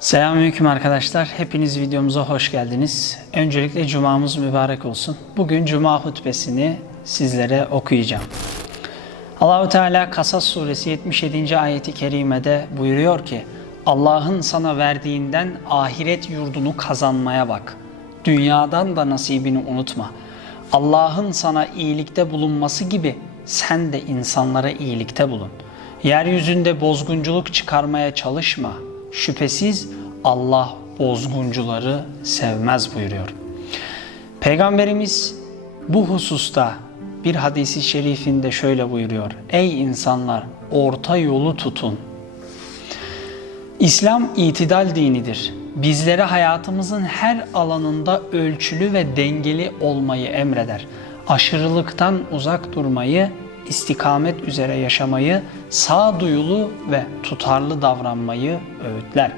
Selamünaleyküm arkadaşlar. Hepiniz videomuza hoş geldiniz. Öncelikle cumamız mübarek olsun. Bugün cuma hutbesini sizlere okuyacağım. Allahu Teala Kasas suresi 77. ayeti kerimede buyuruyor ki: Allah'ın sana verdiğinden ahiret yurdunu kazanmaya bak. Dünyadan da nasibini unutma. Allah'ın sana iyilikte bulunması gibi sen de insanlara iyilikte bulun. Yeryüzünde bozgunculuk çıkarmaya çalışma. Şüphesiz Allah bozguncuları sevmez buyuruyor. Peygamberimiz bu hususta bir hadisi şerifinde şöyle buyuruyor. Ey insanlar orta yolu tutun. İslam itidal dinidir. Bizlere hayatımızın her alanında ölçülü ve dengeli olmayı emreder. Aşırılıktan uzak durmayı, istikamet üzere yaşamayı, sağduyulu ve tutarlı davranmayı öğütler.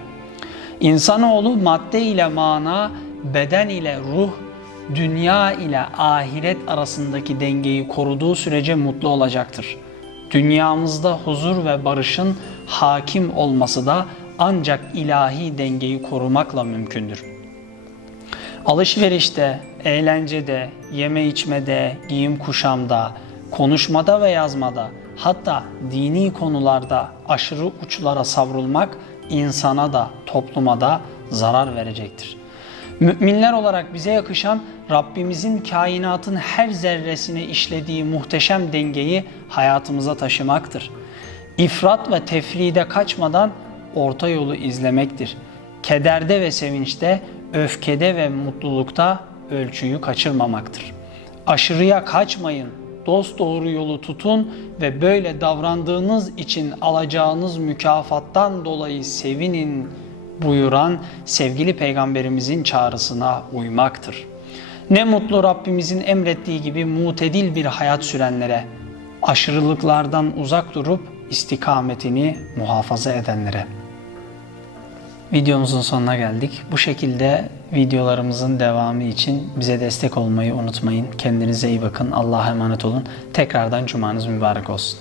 İnsanoğlu madde ile mana, beden ile ruh, dünya ile ahiret arasındaki dengeyi koruduğu sürece mutlu olacaktır. Dünyamızda huzur ve barışın hakim olması da ancak ilahi dengeyi korumakla mümkündür. Alışverişte, eğlencede, yeme içmede, giyim kuşamda, konuşmada ve yazmada, hatta dini konularda aşırı uçlara savrulmak insana da topluma da zarar verecektir. Müminler olarak bize yakışan Rabbimizin kainatın her zerresine işlediği muhteşem dengeyi hayatımıza taşımaktır. İfrat ve tefride kaçmadan orta yolu izlemektir. Kederde ve sevinçte, öfkede ve mutlulukta ölçüyü kaçırmamaktır. Aşırıya kaçmayın, dost doğru yolu tutun ve böyle davrandığınız için alacağınız mükafattan dolayı sevinin buyuran sevgili peygamberimizin çağrısına uymaktır. Ne mutlu Rabbimizin emrettiği gibi mutedil bir hayat sürenlere, aşırılıklardan uzak durup istikametini muhafaza edenlere. Videomuzun sonuna geldik. Bu şekilde videolarımızın devamı için bize destek olmayı unutmayın. Kendinize iyi bakın. Allah'a emanet olun. Tekrardan cumanız mübarek olsun.